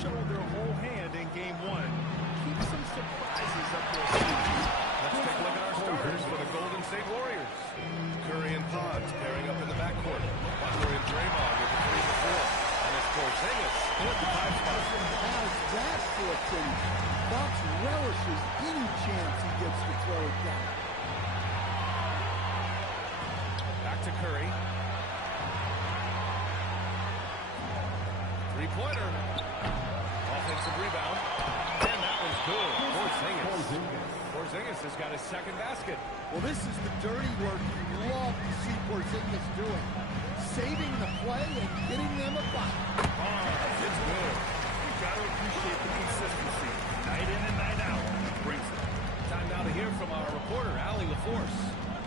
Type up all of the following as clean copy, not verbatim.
show their whole hand in game one. Keep some surprises up their sleeve. Let's take a look at our starters for the Golden State Warriors. Curry and Pods pairing up in the backcourt. Butler and Draymond with the 3 and the 4. And it's Porzingis at the 5 spot. How's that fortune? Fox relishes any chance he gets to throw it down. Back to Curry. Three-pointer. Offensive rebound. And that was good. Porzingis has got his second basket. Well, this is the dirty work you love to see Porzingis doing. Saving the play and getting them a bucket. It's good. You've got to appreciate the consistency. Night in and night out. Brings it. Time now to hear from our reporter, Allie LaForce.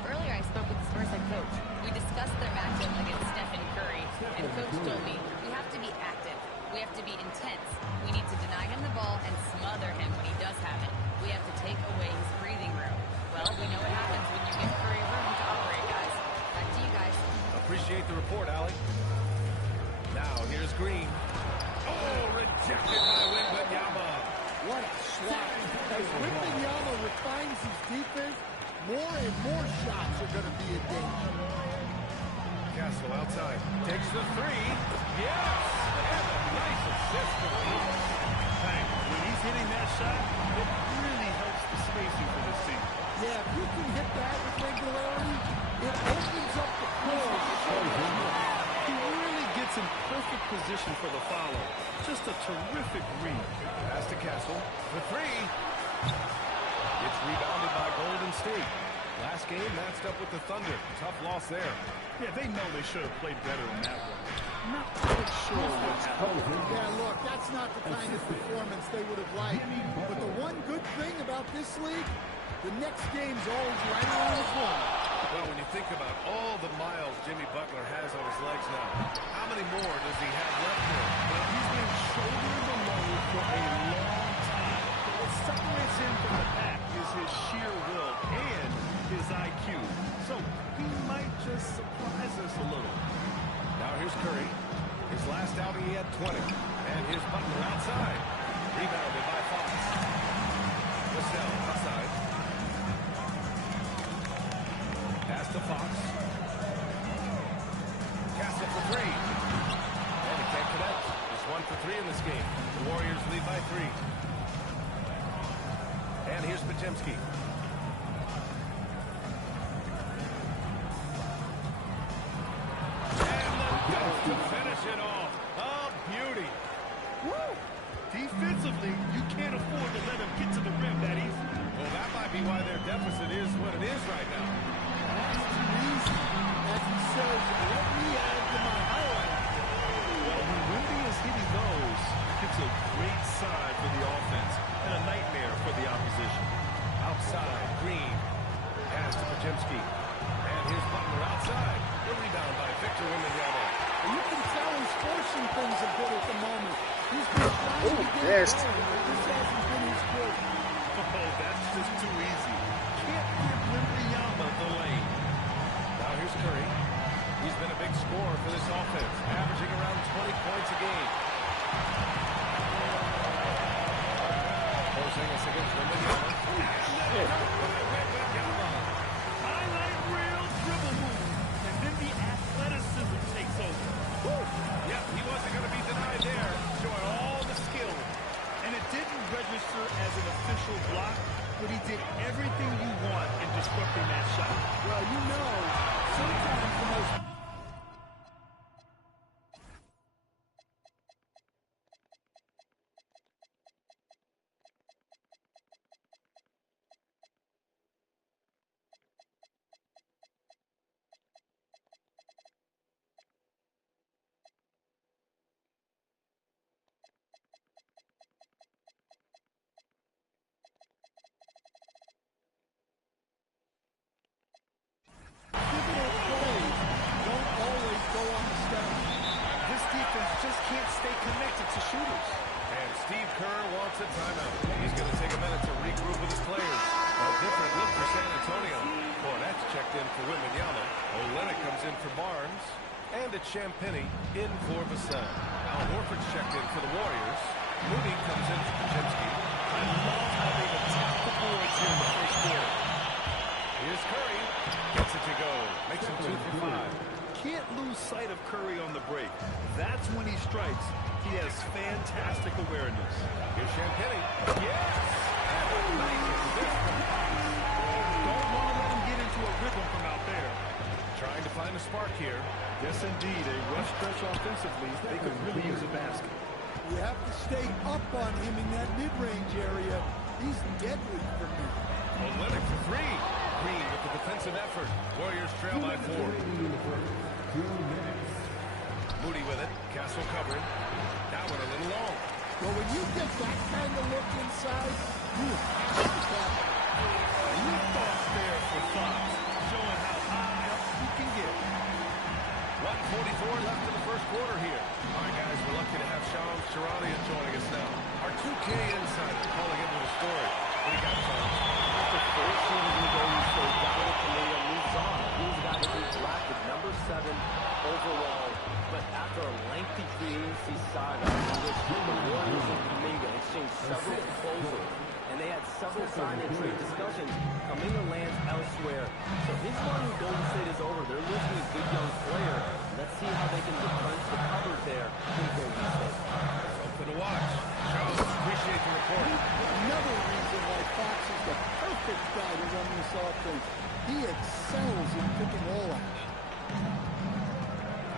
Earlier, I spoke with the Spurs head coach. We discussed their matchup against Stephen Curry, and Coach told me we have to be active. We have to be intense. We need to deny him the ball and smother him when he does have it. We have to take away his breathing room. Well, we know what happens when you give Curry room to operate, guys. Back to you guys. Appreciate the report, Allie. Now, here's Green. Oh, rejected by Wembanyama. What a swat. As Wembanyama refines his defense, more and more shots are going to be a danger. Castle outside. Takes the 3. Yes! And a nice assist from Poole. When he's hitting that shot, it really helps the spacing for this team. Yeah, if you can hit that with regularity, it opens up the floor. He really gets in perfect position for the follow. Just a terrific read. Pass to Castle. The 3. It's rebounded by Golden State. Last game matched up with the Thunder. Tough loss there. Yeah, they know they should have played better in that one. Not quite sure what happened. Yeah, look, that's not the kind of performance they would have liked. But the one good thing about this league, the next game's always right around the corner. Well, when you think about all the miles Jimmy Butler has on his legs now, how many more does he have left there? Well, he's been shouldering the load for a long time. What separates him from the pack is his sheer will and his IQ. So he might just surprise us a little. Now here's Curry. His last outing he had 20. And here's Butler outside. Rebounded by Fox. Vassell outside. Pass to Fox. Castle for 3. And he can't connect. Just 1 for 3 in this game. The Warriors lead by 3. And here's Podziemski. To finish it off. Oh, beauty. Woo! Defensively, you can't afford to let him get to the rim that easy. Well, that might be why their deficit is what it is right now. That's too easy. As he says, let me add to my highlight. Well, when Wemby is hitting those, it's a great sign for the offense and a nightmare for the opposition. Outside, Green. Pass to Podziemski. And here's Butler outside. The rebound by Victor Wembanyama. You can tell he's forcing things a bit at the moment. He's been trying to get it going, but this hasn't been his good. Oh, that's just too easy. Can't give Wembanyama the lane. Now here's Curry. He's been a big scorer for this offense, averaging around 20 points a game. Porzingis against Wembanyama. Highlight reel dribble move, and then the athleticism takes over. Yep, he wasn't going to be denied there, showing all the skill. And it didn't register as an official block, but he did everything you want in disrupting that shot. Well, you know, sometimes the most... Just can't stay connected to shooters. And Steve Kerr wants a timeout. He's going to take a minute to regroup with his players. A different look for San Antonio. Cornette's checked in for Wembanyama. Olynyk comes in for Barnes. And it's Champagnie in for Vassell. Al Horford's checked in for the Warriors. Moody comes in for Kajemski. I love how they've attacked the boards here in the first quarter. Here's Curry. Gets it to go. Makes him 2 for 5. Can't lose sight of Curry on the break. That's when he strikes. He has fantastic awareness. Here's Champagny. Yes! Don't want to let him get into a rhythm from out there. Trying to find a spark here. Yes, indeed. A rough stretch offensively. They could really use a basket. You have to stay up on him in that mid-range area. He's deadly for me. Olenek for 3. Green with the defensive effort. Warriors trail by 4. Moody with it. Castle covering. That one a little long. Well, when you get that kind of look inside, you have to stop. Lift off there for Fox, showing how high up he can get. 1:44 left in the first quarter here. All right, guys, we're lucky to have Sean Charania joining us now. Our 2K insider calling into the story. What do you got, Sean? After 4 seasons ago, he stayed dominant to Liga moves on. He was a guy that was drafted number 7 overall. But after a lengthy free agency saga, in which the Warriors and Kaminga exchanged several proposals, and they had several sign and trade discussions, Kaminga lands elsewhere. So his run in Golden State is over. They're losing a good young player. Let's see how they can return to the cupboard there in Golden State. Open to watch. Charles, appreciate the report. Another reason why Fox is the perfect guy to run this offense. He excels in picking all out.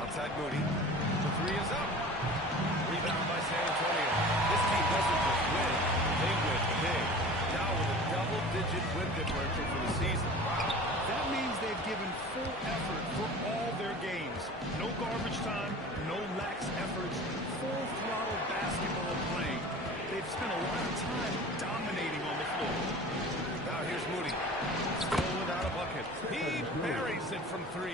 Outside Moody. The 3 is up. Rebound by San Antonio. This team doesn't just win. They win big. Now with a double-digit win differential for the season. Wow. That means they've given full effort for all their games. No garbage time, no lax efforts, full throttle basketball playing. They've spent a lot of time dominating on the floor. Now here's Moody. Still without a bucket. He buries it from 3.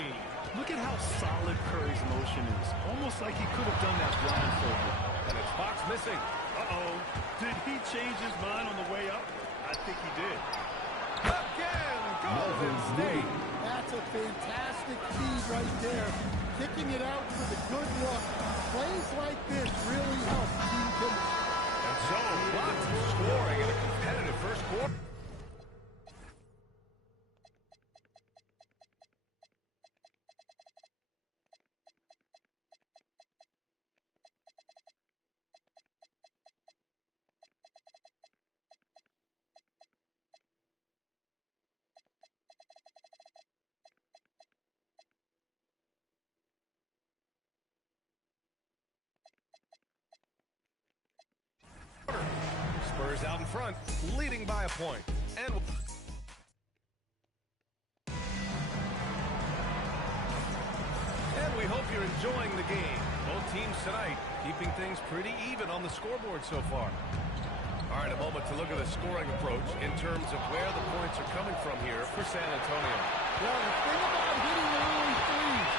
Look at how solid Curry's motion is. Almost like he could have done that blindfolded. And it's Fox missing. Uh-oh. Did he change his mind on the way up? I think he did. Again, Golden State. That's a fantastic feed right there. Kicking it out for the good look. Plays like this really help team chemistry. And so, lots of scoring in a competitive first quarter. Spurs out in front, leading by a point. And we hope you're enjoying the game. Both teams tonight keeping things pretty even on the scoreboard so far. All right, a moment to look at the scoring approach in terms of where the points are coming from here for San Antonio. Well, the thing about hitting early threes,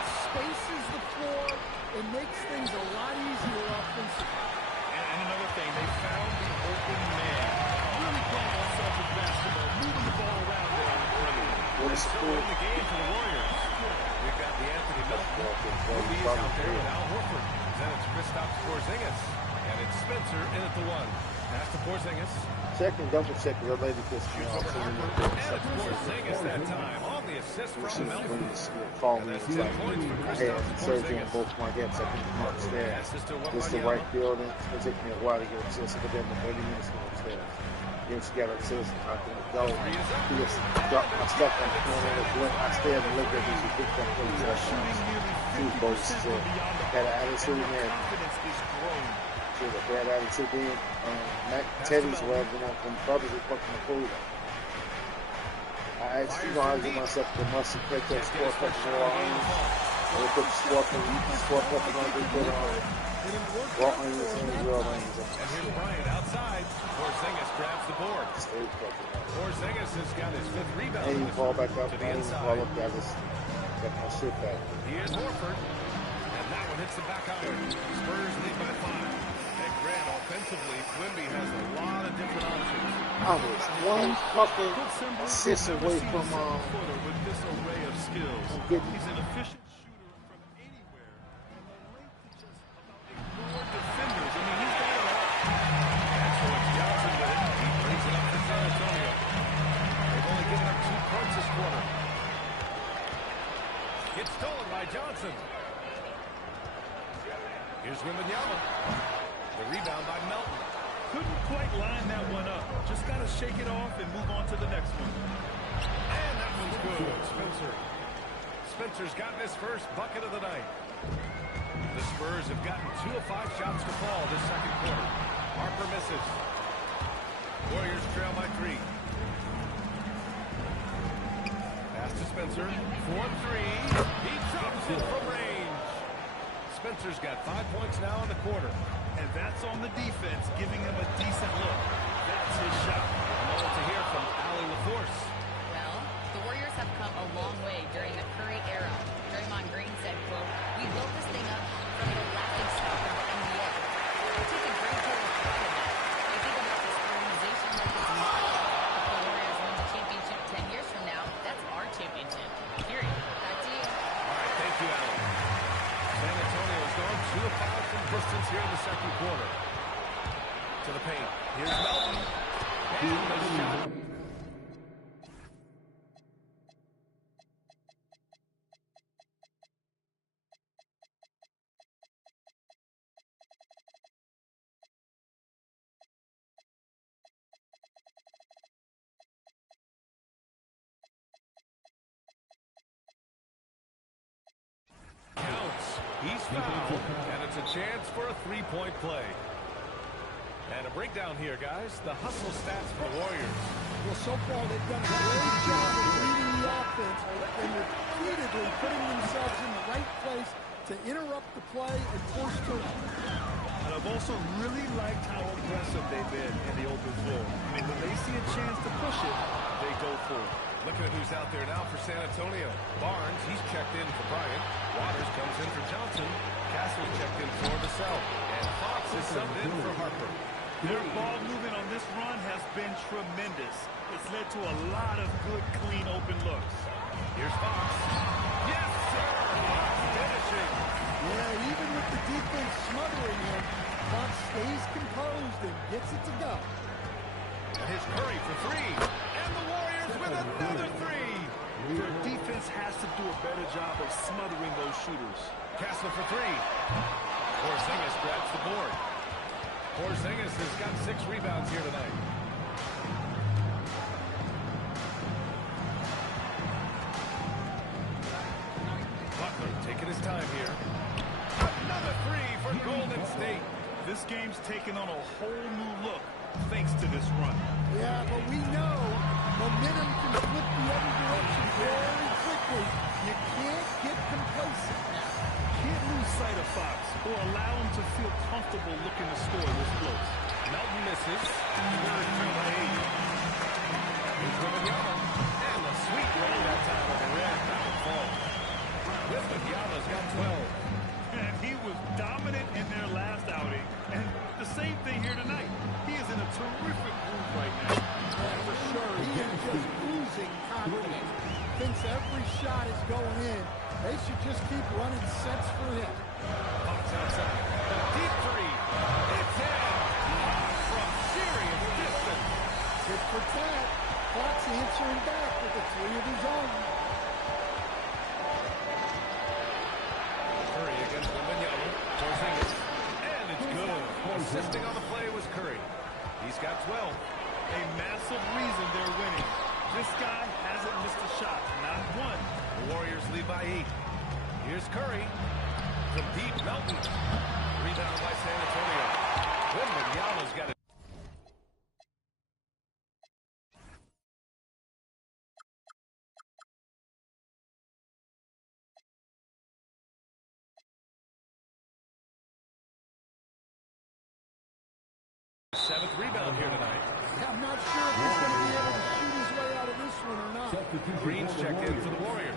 it spaces the floor and makes things a lot easier offensively. And another thing, they found the open man. Really playing on Celtics basketball, moving the ball around there on the perimeter. And so in the game for the Warriors, we've got the Anthony Melton. Rudy is out there with Al Horford. Then it's Kristaps Porzingis. And it's Spencer in at the 1. Pass to Porzingis. Checking, double checking related to this. Shoots over Harper. And it's Porzingis that time on the assist from Melton. Following And me, that's 10 points for I had Kristaps surgery on Porzingis. both my hips. I couldn't come upstairs. Assist to This is the right building. It's going to take me a while to get upstairs. But then 30 minutes to go upstairs. Then she got upstairs and I couldn't go. He just dropped my stuff on the corner of the I stayed and looked at it. She picked up things that I two boats. Had an attitude in there. Confidence is growing. She had a bad attitude then. Mac Teddy's were from brothers who fucking the food. I actually know I was in myself the mustard catch that score fucking New Orleans. They put the score fucking on they put on raw onions and real onions. And here's Bryant outside. Porzingis grabs the board. Stay fucking on. Porzingis has got his 5th rebound. And you call back up, to the and you inside. call up, got my shit back. Here's Horford. And that one hits the back iron. Spurs lead by 5. And Grant, offensively, Wemby has a lot of different options. I was one fucking assist away from with this array of skills. getting He's an efficient shooter from anywhere. And the length to just about ignore defenders. I mean, he's got it all. It's stolen by Johnson. Here's Wembanyama. The rebound by Melton. Couldn't quite line that one up. Just got to shake it off and move on to the next one. And that one's good. Spencer's gotten his first bucket of the night. The Spurs have gotten 2 of 5 shots to fall this second quarter. Harper misses. Warriors trail by 3. Pass to Spencer. 4-3. He drops it from range. Spencer's got 5 points now in the quarter. And that's on the defense, giving him a decent look. That's his shot. A moment to hear from Allie LaForce. Well, the Warriors have come a long way during the Curry era. Draymond Green said, quote, "We built this thing up from the laughing stock of the NBA. I take a great deal of pride in that. I think about this organization like it's mine. If the Warriors win the championship 10 years from now, that's our championship. Period." Back to you. All right, thank you, Allie. San Antonio's gone 2 of 5 from distance here in the second quarter. To the paint. Here's Melton. And the shot. Counts. He's fouled, and it's a chance for a 3-point play. And a breakdown here, guys. The hustle stats for the Warriors. Well, so far they've done a great job of leading the offense and repeatedly putting themselves in the right place to interrupt the play and force turnovers. And I've also really liked how aggressive they've been in the open floor. I mean, when they see a chance to push it, they go for it. Looking at who's out there now for San Antonio. Barnes, he's checked in for Bryant. Waters comes in for Johnson. Castle's checked in for Vassell. And Fox is subbed in for Harper. Their ball movement on this run has been tremendous. It's led to a lot of good, clean, open looks. Here's Fox. Yes, sir! Fox finishing. Yeah, even with the defense smothering him, Fox stays composed and gets it to go. And here's Curry for 3. And the Warriors with another 3. Their defense has to do a better job of smothering those shooters. Castle for 3. Porzingis grabs the board. Porzingis has got 6 rebounds here tonight. Butler taking his time here. Another 3 for Golden State. This game's taken on a whole new look thanks to this run. Yeah, but we know momentum can flip the other direction very quickly. You can't get complacent. Can't lose sight of Fox or allow him to feel comfortable looking to score this close. Melton misses. Spurs trail by 8. Here's Wembanyama. And the sweet roll that time on the rim. That one falls. Wembanyama's got 12. And he was dominant in their last outing. And the same thing here tonight. He is in a terrific groove right now. Yeah, for sure. He is just oozing confidence. Thinks every shot is going in. They should just keep running sets for him. Fox outside. The deep 3. It's in. From serious distance. Tit for tat. Fox answering back with a 3 of his own. Curry against Wembanyama. Porzingis. And it's good. Assisting on the play was Curry. He's got 12. A massive reason they're winning. This guy hasn't missed a shot. Not one. The Warriors lead by 8. Here's Curry. From deep, Melton. Rebound by San Antonio. Wembanyama's got it. Seventh rebound here tonight. I'm not sure if he's going to be able to shoot his way out of this one or not. Green's checked in for the Warriors.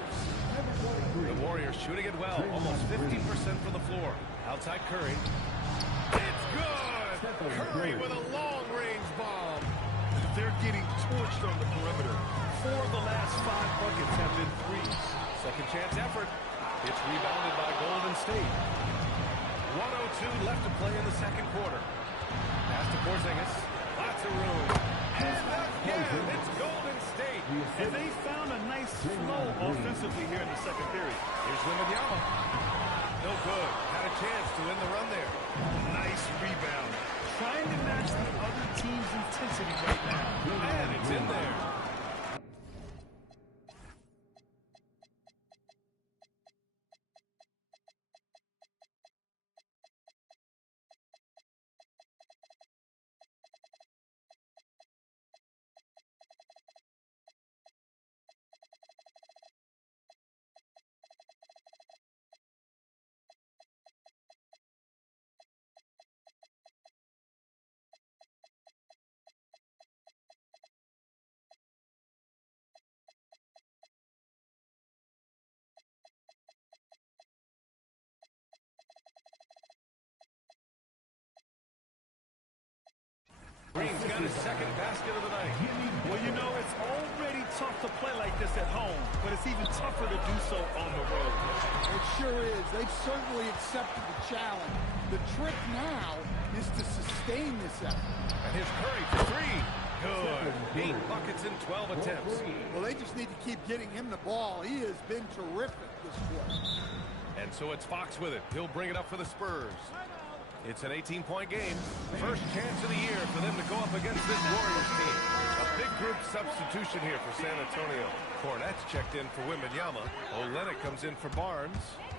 The Warriors shooting it well. Almost 50% from the floor. Outside Curry. It's good! Curry with a long-range bomb. They're getting torched on the perimeter. 4 of the last 5 buckets have been threes. Second chance effort. It's rebounded by Golden State. 1:02 left to play in the second quarter. Pass to Porzingis. Lots of room. And again, it's Golden State. And they found a nice flow offensively here in the second period. Here's Here's Wembanyama. No good. Had a chance to win the run there. Nice rebound. Trying to match the other team's intensity right now. And it's in there. Green's got his second basket of the night. Well, you know, it's already tough to play like this at home, but it's even tougher to do so on the road. It sure is. They've certainly accepted the challenge. The trick now is to sustain this effort. And his Curry for three. Good. 8 buckets in 12 attempts. Well, they just need to keep getting him the ball. He has been terrific this quarter. And so it's Fox with it. He'll bring it up for the Spurs. It's an 18-point game. First chance of the year for them to go up against this Warriors team. A big group substitution here for San Antonio. Cornette's checked in for Wembanyama. Olynyk comes in for Barnes.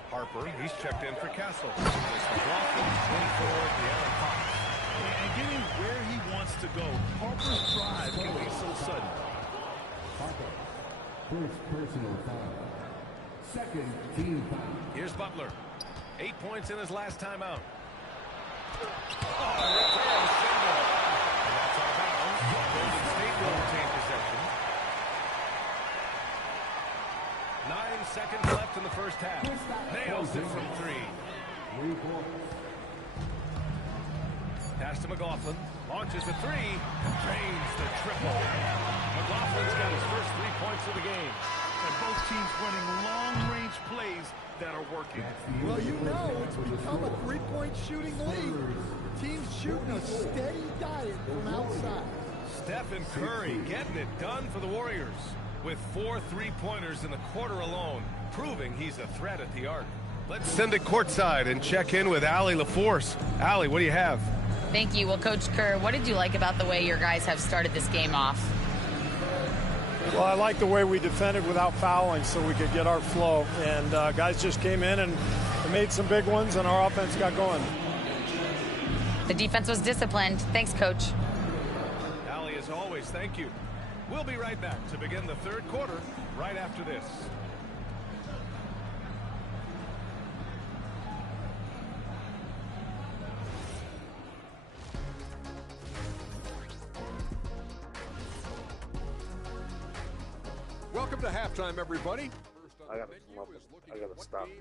Harper, he's checked in for Castle. It's McLaughlin in for De'Aaron Fox. And getting where he wants to go, Harper's drive can be so sudden. Harper, first personal foul. Second team foul. Here's Butler. 8 points in his last time out. Oh, return single. And that's out of bounds. Golden State will retain possession. 9 seconds left in the first half. Nails it from 3. 3 points. Pass to McLaughlin. Launches a 3. Drains the triple. McLaughlin's got his first 3 points of the game. And both teams running long-range plays that are working. Well, you know, it's become a three-point shooting league. Teams shooting a steady diet from outside. Stephen Curry getting it done for the Warriors with 4 3-pointers in the quarter alone, proving he's a threat at the arc. Let's send it courtside and check in with Allie LaForce. Allie, what do you have? Thank you. Well, Coach Kerr, what did you like about the way your guys have started this game off? Well, I like the way we defended without fouling so we could get our flow. And guys just came in and made some big ones, and our offense got going. The defense was disciplined. Thanks, Coach. Allie, as always, thank you. We'll be right back to begin the third quarter right after this. Welcome to halftime, everybody. I gotta come up. I gotta stop them.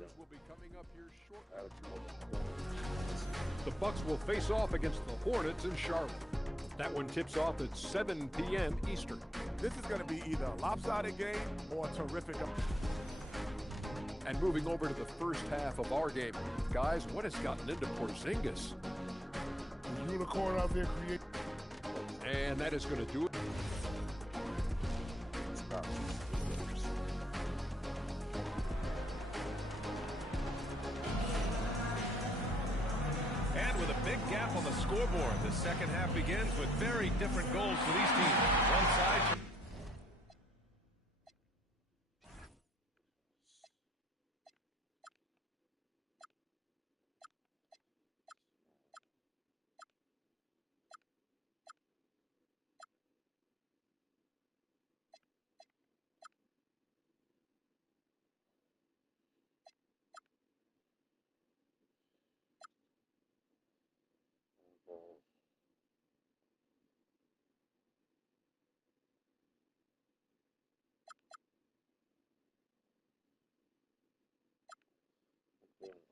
The Bucks will face off against the Hornets in Charlotte. That one tips off at 7 p.m. Eastern. This is going to be either a lopsided game or a terrific. And moving over to the first half of our game, guys, what has gotten into Porzingis? The unicorn out there create. And that is going to do it. Stop. And with a big gap on the scoreboard, the second half begins with very different goals for these teams. One side.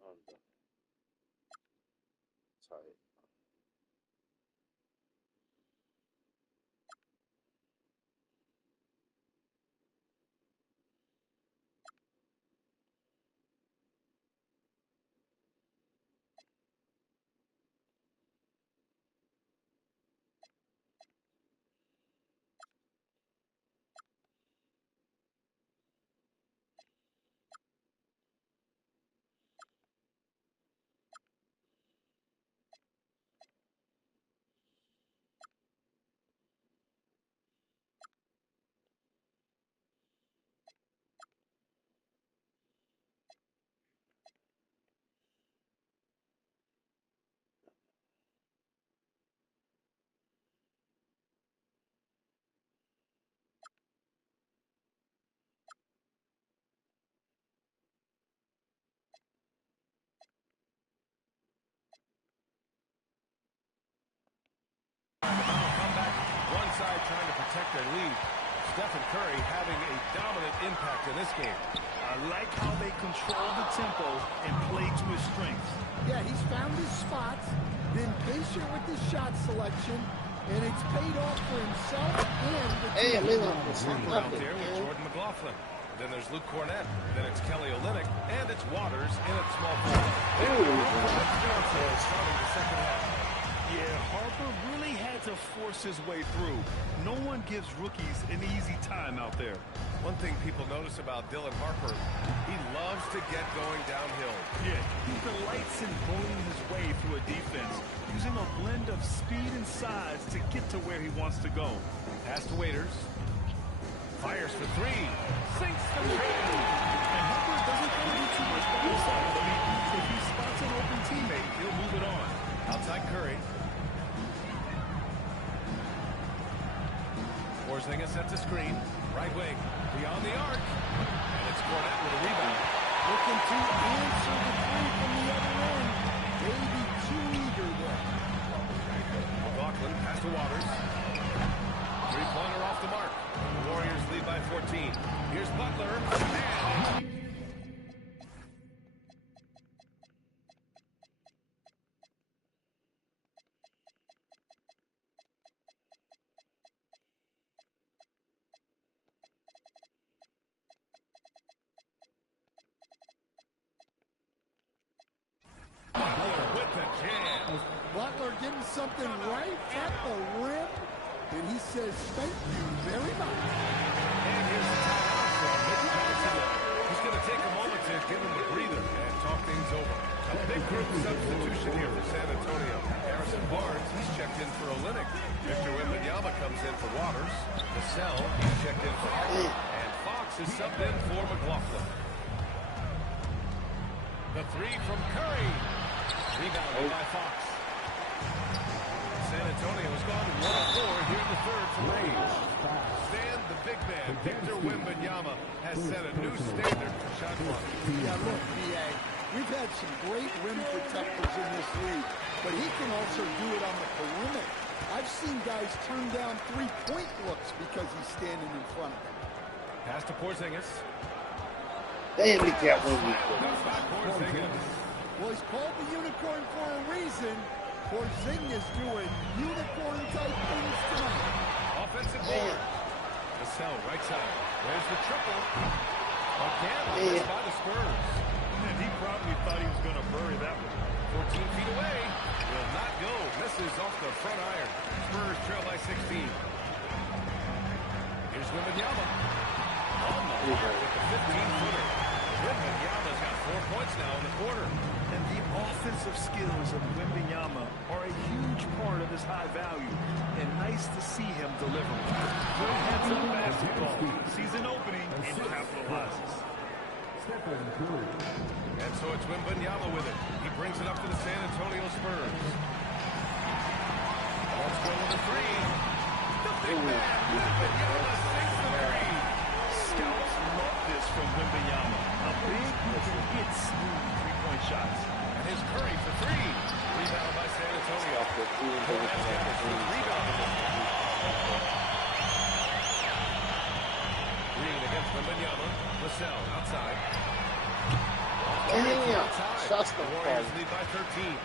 Under. Tight. protect their lead. Stephen Curry having a dominant impact in this game. I like how they control the tempo and play to his strengths. Yeah, he's found his spots, been patient with his shot selection, and it's paid off for himself and the team. Out there with Jordan McLaughlin. Then there's Luke Cornett. Then it's Kelly Olynyk. And it's Waters in at small forward. Starting the second half. Yeah, Harper really had to force his way through. No one gives rookies an easy time out there. One thing people notice about Dylan Harper, he loves to get going downhill. Yeah, he delights in bullying his way through a defense, using a blend of speed and size to get to where he wants to go. Pass to Waiters. Fires for three. Sinks the three. And Harper doesn't try to do too much by himself. I mean, if he spots an open teammate, he'll move it on. Outside Curry. Porzingis sets a screen. Right wing. Beyond the arc. And it's Cornett with a rebound. Looking to answer the three from the other end. Maybe too eager there. McLaughlin pass to Waters. Three-pointer off the mark. The Warriors lead by 14. Here's Butler. And Butler with the jam. Butler getting something right at the rim, and he says, thank you very much. And here's the timeout from Mitch Johnson. He's going to take a moment to give him a breather and talk things over. A big group substitution here for San Antonio. Harrison Barnes, he's checked in for Olynyk. Victor Wembanyama comes in for Waters. Vassell, he's checked in for Harper. And Fox is subbed in for McLaughlin. The three from Curry. Rebounded by Fox. San Antonio has gone 1-4 here in the third from range. Stan, the big man, Victor Wembanyama, has set a new standard for shot blocking. Yeah, look, B.A., we've had some great rim protectors in this league, but he can also do it on the perimeter. I've seen guys turn down three-point looks because he's standing in front of them. Pass to Porzingis. Damn, he can't win me. Porzingis. Well, he's called the unicorn for a reason. Porzingis doing unicorn-type things tonight. Offensive board. Vassell, right side. There's the triple. Again, missed by the Spurs. And he probably thought he was going to bury that one. 14 feet away. Will not go. Misses off the front iron. Spurs trail by 16. Here's Wembanyama. On the mark with the 15-footer. Wembanyama's got 4 points now in the quarter. And the offensive skills of Wembanyama are a huge part of his high value. And nice to see him deliver. Good hands-on basketball. Sees an opening and capitalizes. And so it's Wembanyama with it. He brings it up to the San Antonio Spurs. Let's go with the three. The big man, Wembanyama sinks the three. Scouts love this from Wembanyama. A big who can hit smooth three-point shots. And his Curry for three. Rebound by San Antonio. Cornet's got his first rebound in this game. Green against Wembanyama. Vassell outside. The Warriors lead by 13.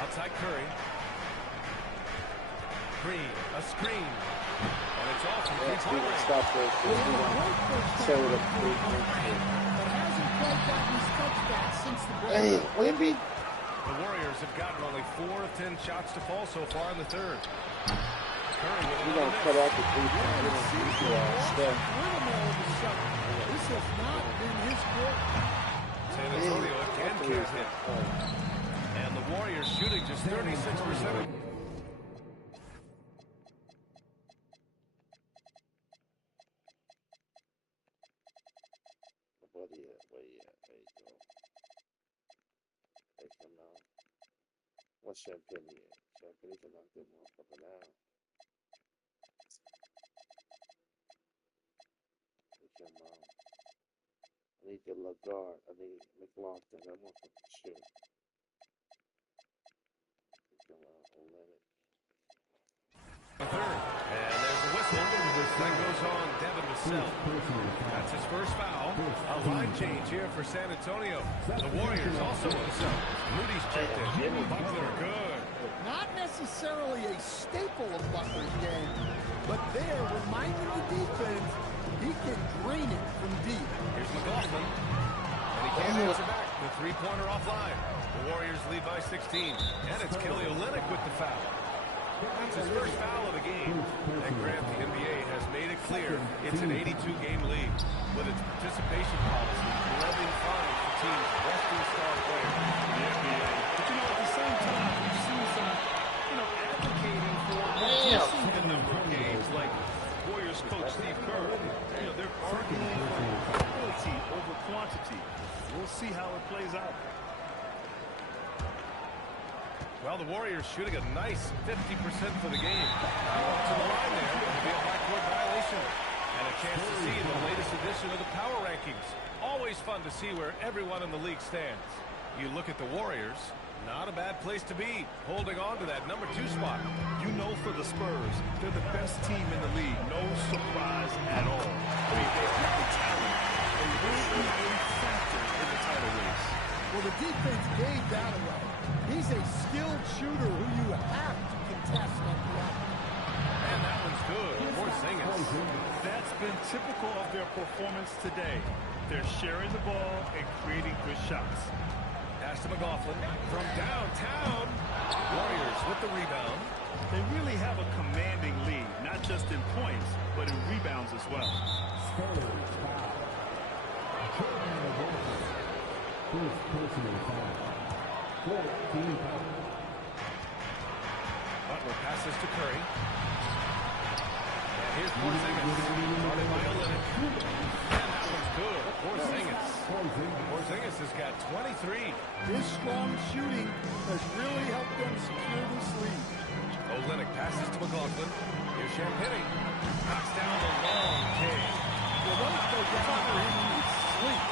Outside Curry. Green, a screen. And it's off from three-point range. But hasn't quite gotten his touchback since the break. Hey, Wemby. The Warriors have gotten only 4 of 10 shots to fall so far in the third. Curry with We're another going to miss. cut out the three-point. We're going to Seems do to have lost Steph. the rhythm all of a sudden. This has not been his quarter. San Antonio again can't hit. And the Warriors shooting just 36%. Where you at? There you go. Hey, come on. What's Champagne at? Champagne can knock that motherfucker down. Hey, come on. I need the Lagarde. I need McLaughlin. That motherfucker shit. Come on, Olynyk. Third. himself. That's his first foul. A line change here for San Antonio. The Warriors also himself. Moody's checked in. Jimmy Butler, good. Not necessarily a staple of Butler's game, but there, reminding the defense, he can drain it from deep. Here's McLaughlin. And he can't answer back. The three-pointer offline. The Warriors lead by 16. And it's Kelly Olynyk with the foul. That's his first foul of the game. And Grant, the NBA has made it clear it's an 82-game league with its participation policy, levying fines for teams resting star players. But at the same time, we've seen some, advocating for reducing the number of games, like Warriors coach Steve Kerr. They're arguing for quality over quantity. We'll see how it plays out. Well, the Warriors shooting a nice 50% for the game. Up to the line there. It'll be a backcourt violation. And a chance to see the latest edition of the power rankings. Always fun to see where everyone in the league stands. You look at the Warriors, not a bad place to be, holding on to that number 2 spot. For the Spurs, they're the best team in the league. No surprise at all. They have the talent. They will be a factor in the title race. Well, the defense gave that away. He's a skilled shooter who you have to contest on the offense. And that one's good. Porzingis. That's been typical of their performance today. They're sharing the ball and creating good shots. Pass to McLaughlin from downtown. Warriors with the rebound. They really have a commanding lead, not just in points, but in rebounds as well. Spurs foul. First personal foul. 14 foul. Butler passes to Curry. And here's Porzingis. Started by Olynyk. And that one's good. Porzingis has got 23. His strong shooting has really helped them secure this lead. Olynyk passes to McLaughlin. Here's Champagny. Knocks down the long kick. Well, those go down for him in his sleep.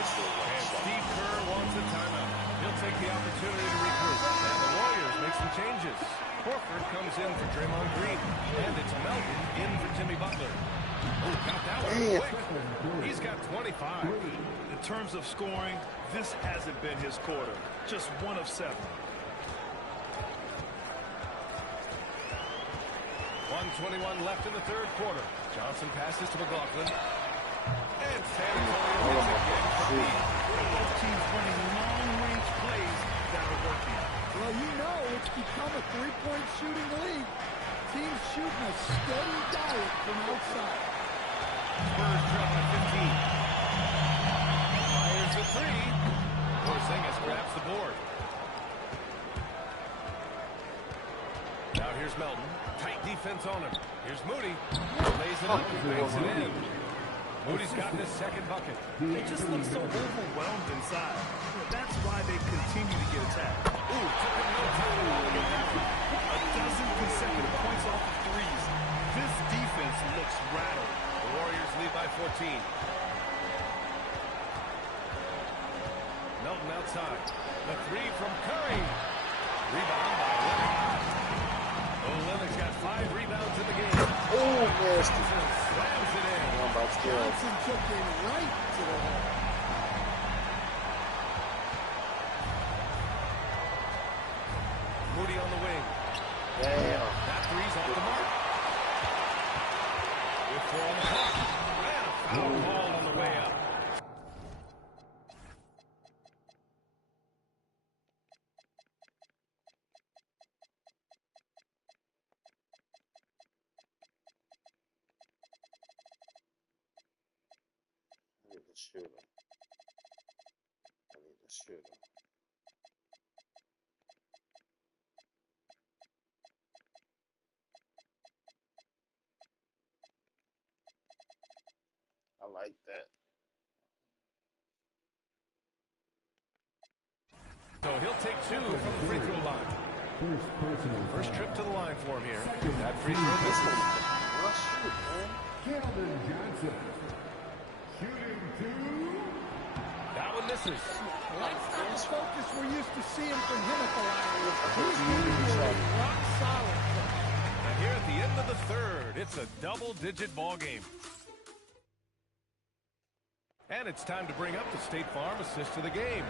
And Steve Kerr wants a timeout. He'll take the opportunity to regroup. And the Warriors make some changes. Horford comes in for Draymond Green. And it's Melton in for Jimmy Butler. Oh, got that one quick. He's got 25. In terms of scoring, this hasn't been his quarter. Just 1 of 7. 1:21 left in the third quarter. Johnson passes to McLaughlin. And San Antonio hits again for me. Both teams running long-range plays that are working. Well, it's become a three-point shooting league. Teams shooting a steady diet from outside. Spurs trail by 15. Fires a 3. Porzingis grabs the board. Now here's Melton. Tight defense on him. Here's Moody. Lays it up. Banks it in. Moody's got this second bucket. They just look so overwhelmed inside. That's why they continue to get attacked. Ooh, took him no time to get that one. A dozen consecutive points off of threes. This defense looks rattled. The Warriors lead by 14. Melton outside. The 3 from Curry. Rebound by Olynyk. Olynyk's got 5 rebounds in the game. Oh, nasty. Slams it in. Johnson took him right to the hole. Moody on the wing. Damn. That 3's off the mark. With 4 on the clock. And a foul called on the way up. I need to shoot him. I like that. So he'll take 2 from the free throw line. First trip to the line for him here. That free throw misses. Well, shoot, man. Keldon Johnson. Shooting 2. That one misses. That's not the focus we're used to seeing from him at the line. He's giving you a rock solid. And here at the end of the third, it's a double-digit ball game. And it's time to bring up the State Farm assist to the game.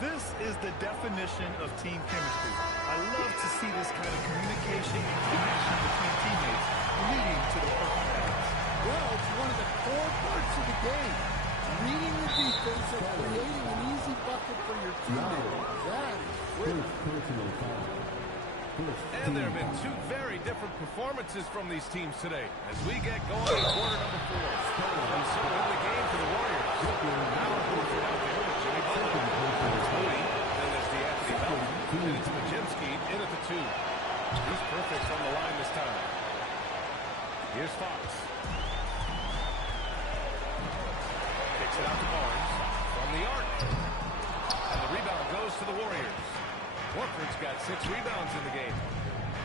This is the definition of team chemistry. I love to see this kind of communication and connection between teammates leading to the perfect pass. Well, it's one of the core parts of the game. Reading the defense and creating an easy bucket for your teammate. That is great. And there have been two very different performances from these teams today as we get going in quarter number 4. And so in the game for the Warriors. Now Horford out there with Jimmy Butler. It's Moody. Then there's the Anthony Melton. And it's Majinski in at the 2. He's perfect from the line this time. Here's Fox. Kicks it out to Barnes from the arc. And the rebound goes to the Warriors. Horford's got 6 rebounds in the game.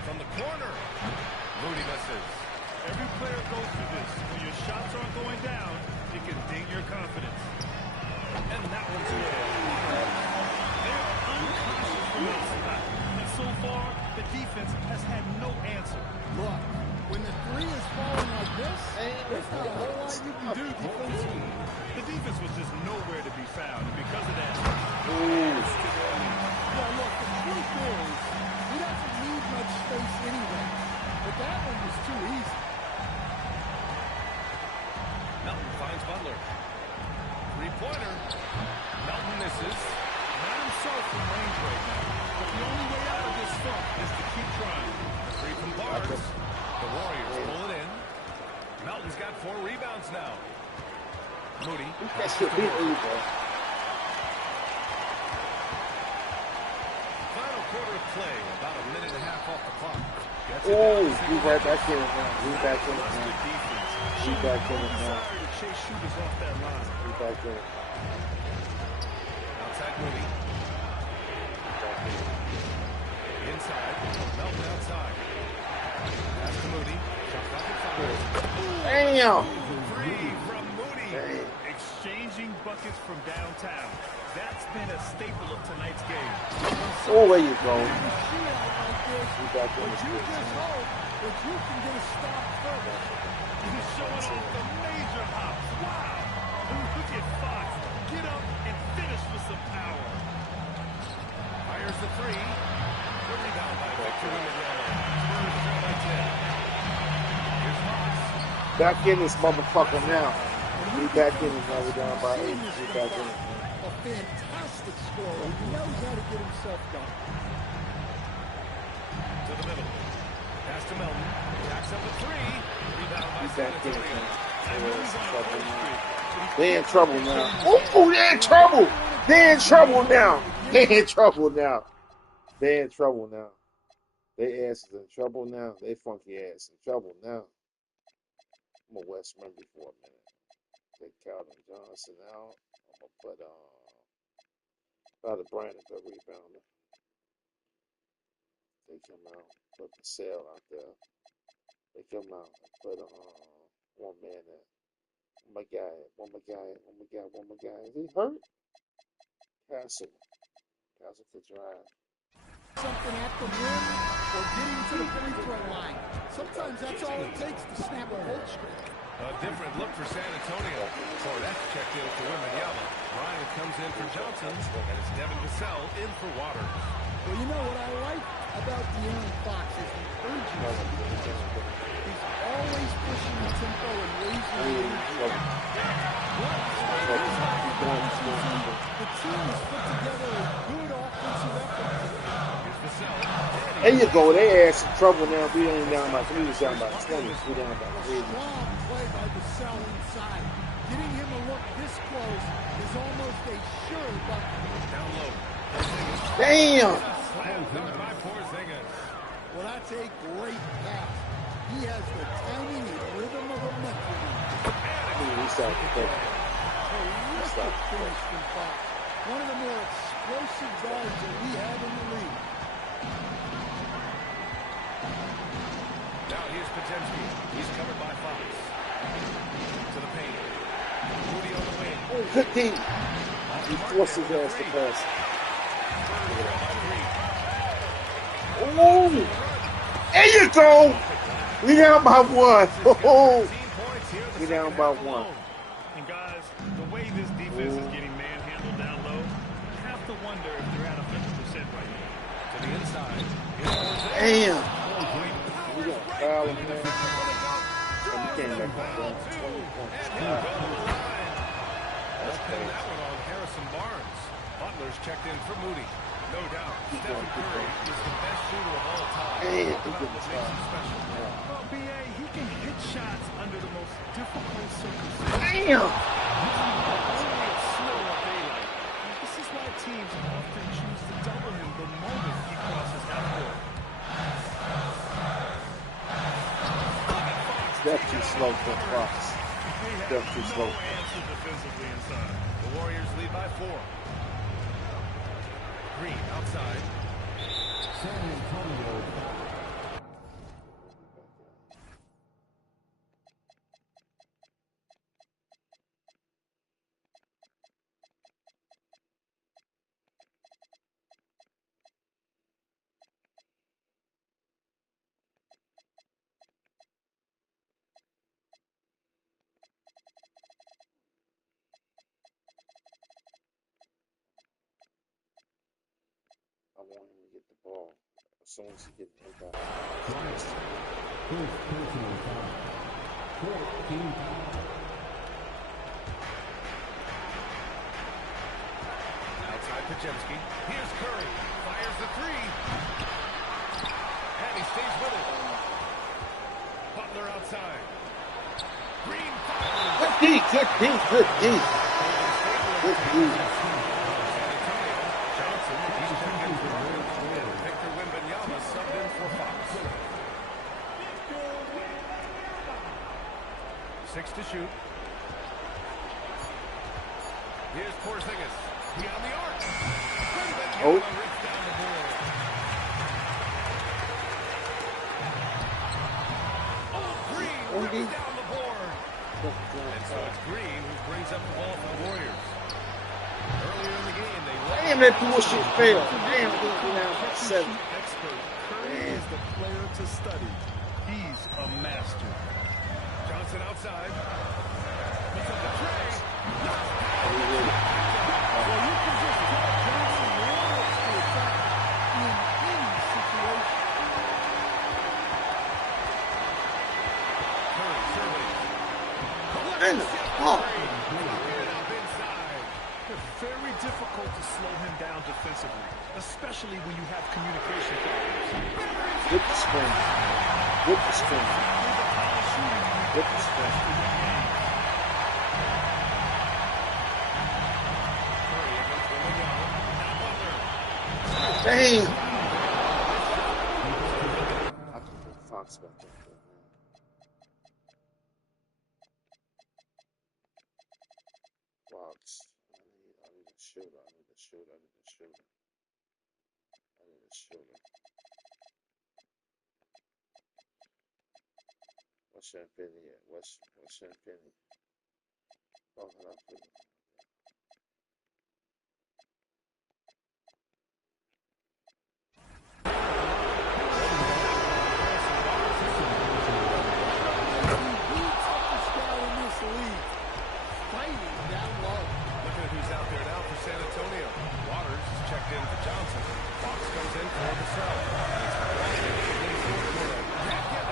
From the corner, Moody misses. Every player goes through this. When your shots aren't going down, it can ding your confidence. And that one's good. They are unconscious from outside. And so far, the defense has had no answer. Look, when the 3 is falling like this, there's not a whole lot you can do defensively. The defense was just nowhere to be found. And because of that, well, look, the truth is, he doesn't need much space anyway. But that one was too easy. Melton finds Butler. 3-pointer. Melton misses. not himself from range right now. But the only way out of this funk is to keep trying. The 3 from Barnes. The Warriors pull it in. Melton's got 4 rebounds now. Moody. That should be evil. Final quarter of play. About a minute and a half off the clock. Oh, we right back in it now. We back in it now. We back in it now. Desire to chase shooters off that line. We back in it. Outside Moody. Inside. Melton outside. Pass to Moody. Shot clock at 5. Damn! Free from Moody. Damn. Exchanging buckets from downtown. That's been a staple of tonight's game. Oh, there you go. We back in but this you place. just hope that you can get a stop further. He's showing off the major hops. Wow! Look at Fox. Get up and finish with some power. Fires the 3. The rebound by Victor Wembanyama. Spurs trail by 10. Here's Fox. Back in this motherfucker now. We back in it now. We're down by 8. We back in it. A fantastic scorer who knows how to get himself done. To the middle. Pass to Melton. Jacks up a 3. Rebound by We San back in it Antonio. now. They're in trouble now. Oh, they're in trouble. They're in trouble now. They're in trouble now. They're in trouble now. Their ass is in trouble now. They funky ass in trouble now. I'm a West Member for a minute. Take Calvin Johnson out. I'm gonna put Father Brandon the rebounder. Take him out. Put the sale out there. Take him out. Put one man there. One more guy. Is he hurt? Castle could drive. Something at the rim or getting to the free throw line. Sometimes that's all it takes to snap a cold streak. A different look for San Antonio. Cornette checked in for Wembanyama. Bryant comes in for Johnson, and it's Devin Vassell in for Waters. Well, you know what I like about De'Aaron Fox is the urgency. He's always pushing the tempo and raising the energy. The team has put together a good offensive effort. Here's Vassell. There you go. They ass in trouble now. We ain't down by 3. We're down by 20. We're down by 3. Strong play by Vassell inside. Getting him a look this close is almost a sure bucket. Down low. Damn! Slam dunk by Porzingis. Well, that's a great pass. He has the timing and rhythm of a metronome. He's out the play. Terrific finish from Fox. One of the more explosive guards that we have in the league. Now here's Potemski. He's covered by Fox. To the paint. Moody on the wing. Oh, good team. He forced his ass to pass. Oh! There you go! We down by 1. Oh! We down by 1. And guys, the way defense is getting manhandled down low. You have to wonder if they're at 100% right now. To the inside. Damn. We got a foul in there. And you can't make that run. 20 points. Let's pin that one on Harrison Barnes. Butler's checked in for Moody. No doubt. Stephen Curry is the best shooter of all time. Hey, Talk about what makes him special. Well, B.A., he can hit shots under the most difficult circumstances. Damn. This is why teams often choose to double him the moment he crosses half court. That's too slow for Fox. That's too slow. No answer defensively inside. The Warriors lead by 4. Green outside. San Antonio foul. I want him to get the ball as soon as he gets the impact. First personal foul. 14 fouls. Outside Pajemski. Here's Curry. Fires the 3. And he stays with it. Butler outside. Green fires. Good D, good D, good D. Good D. Johnson, he's checked in for and Victor Wembanyama subbed in for Fox. 6 to shoot. Here's Porzingis. Beyond the arc. Oh. Rips down the board. Green rips down the board. And so it's Green who brings up the ball for the Warriors. Earlier in the game, they Damn, that bullshit failed. Damn, they went down by 7. Expert. Curry is the player to study. He's a master. Johnson outside. Puts up the tray. Well, you can just tell Johnson loves to attack in any situation. Curry surveys. And oh. Very difficult to slow him down defensively, especially when you have communication problems. Good spin. Good spin. Good spin. Damn. I can put Fox back up there, man. Fox. I need a shooter. I need a shooter. What's Champagne at? What's Champagne? Oh, no, Looking at who's out there now for San Antonio. Waters is checked in for Johnson. Fox comes in for the sell.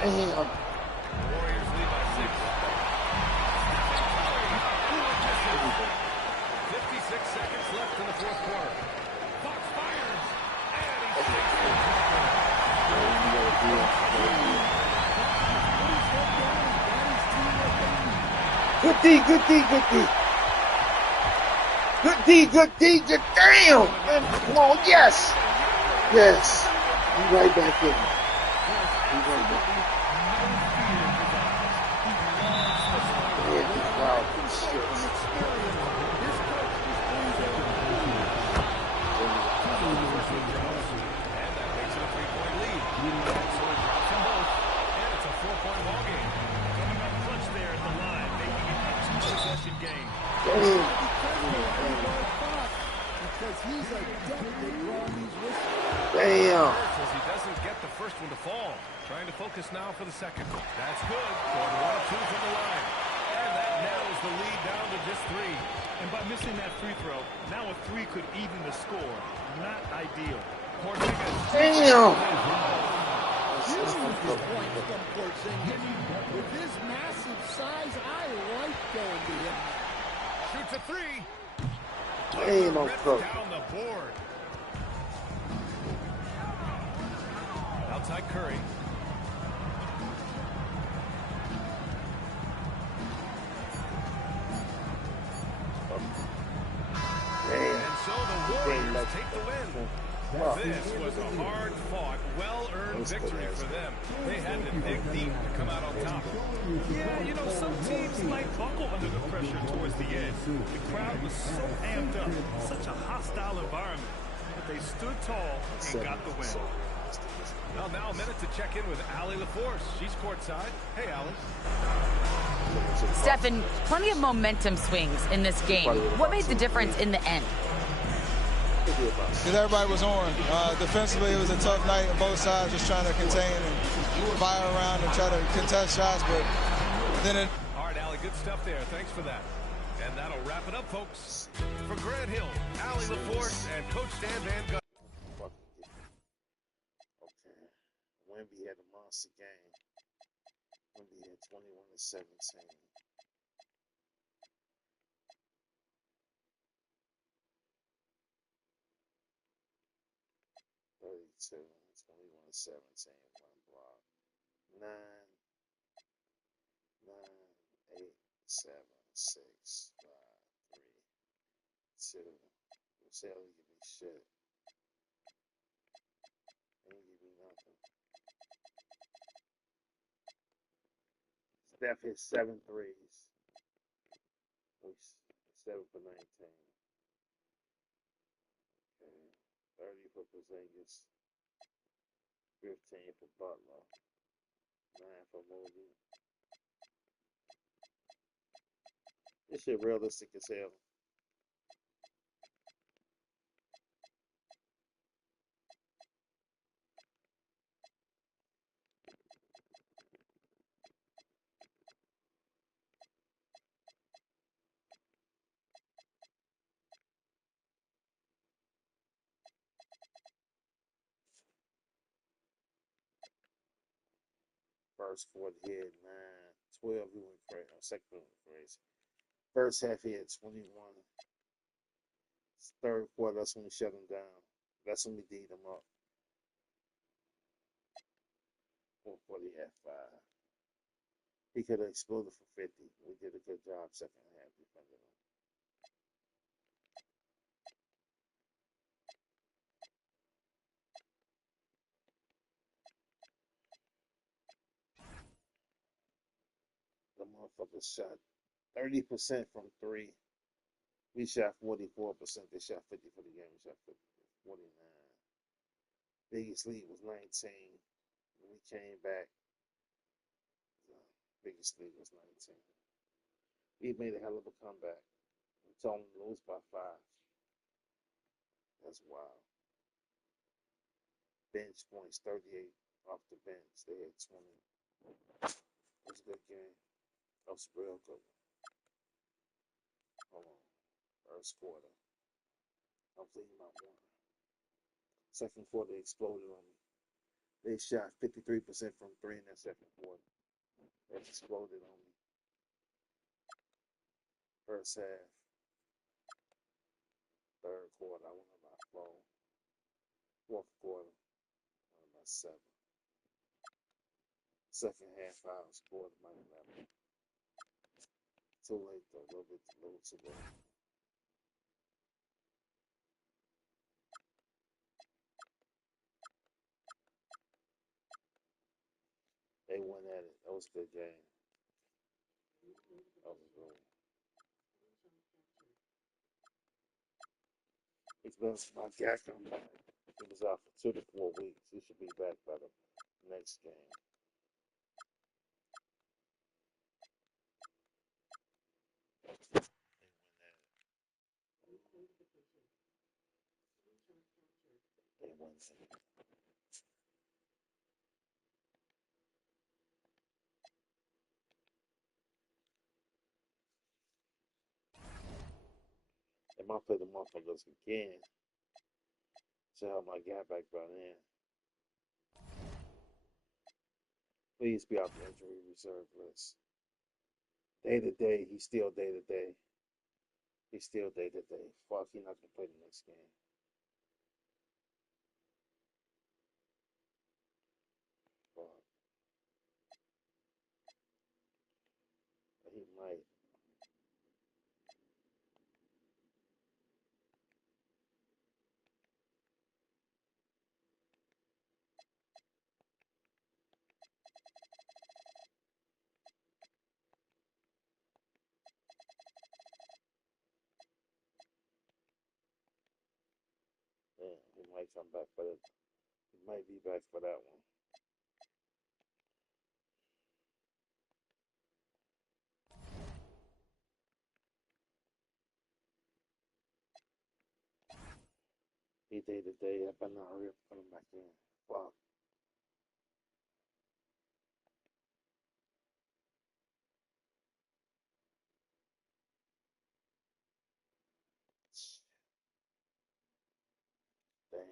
damn. Warriors lead by 6. 56 seconds left in the fourth quarter. Fox fires. And he sticks the Good D, good D, good D. Good D, good D, good damn! Man, come on, yes! Yes. He right back in. He right back in. Man, he's wild. He's shit. And that makes it a 3-point lead. So he drops them both. And it's a 4-point ball game. Coming up clutch there at the line, making it a 2-possession game. Damn. Because he's adept at drawing these whistles. Damn. As he doesn't get the first one to fall. Trying to focus now for the second. That's good. Going 1 of 2 from the line. And that narrows the lead down to just 3. And by missing that free throw, now a 3 could even the score. Not ideal. Porzingis. Damn! Huge points from Porzingis. With his massive size, I like going to him. Shoots a 3. Damn, I'm cooked. Down the board. Outside Curry. And so the Warriors take the win. This was a hard-fought, well-earned victory for them. They had to dig deep to come out on top. Yeah, you know, some teams might buckle under the pressure towards the end. The crowd was so amped up, such a hostile environment. But they stood tall and got the win. Well, now a minute to check in with Allie LaForce. She's courtside. Hey, Allie. Stephen, plenty of momentum swings in this game. What made the difference in the end? Because everybody was on. Defensively, it was a tough night on both sides, just trying to contain and fire around and try to contest shots. But then it. All right, Allie, good stuff there. Thanks for that. And that'll wrap it up, folks. For Grant Hill, Allie LaForce, and Coach Dan Van Gundy. Okay. Wemby had a monster game. Wemby had 21-17. 32, 21-17, 1 block. 9, 8, 7, 6, 5, 3, 2. Say, give me shit. Ain't give me nothing. Steph hit 7 threes. 7 for 19. Okay. 30 for Porzingis. 15 for Butler. 9 for Moody. This shit realistic as hell. First quarter, he had 9. 12, he went crazy. Second quarter went crazy. First half, he had 21. Third quarter, that's when we shut him down. That's when we D'd him up. Fourth quarter, he had 5. He could have exploded for 50. We did a good job second half defending him. The motherfuckers shot 30% from 3. We shot 44%. They shot 50 for the game. We shot 49. Biggest lead was 19. When we came back, the biggest lead was 19. We made a hell of a comeback. We told them to lose by 5. That's wild. Bench points, 38 off the bench. They had 20. It was a good game. That was real good. Hold on. First quarter. I'm thinking about 1. Second quarter, they exploded on me. They shot 53% from 3 in that second quarter. They exploded on me. First half. Third quarter, I went about 4. Fourth quarter, I went about 7. Second half, I was scored by 11. Too late, though. A little too late. They went at it. That was a good game. That was good. It's been my guy come back. He was out for 2 to 4 weeks. He should be back by the next game. They went at it. want to play the motherfuckers again to help my guy back by then. Please be off the injury reserve list. Day to day, he's still day to day. He's still day to day. Fuck, he's not gonna play the next game. Fuck. But he might. Yeah, he might come back for it. He might be back for that one. He day to day. I better not hurry up and put him back in. Fuck. Damn.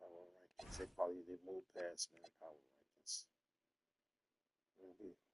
Power rankings. They probably did move past me in power rankings. Maybe.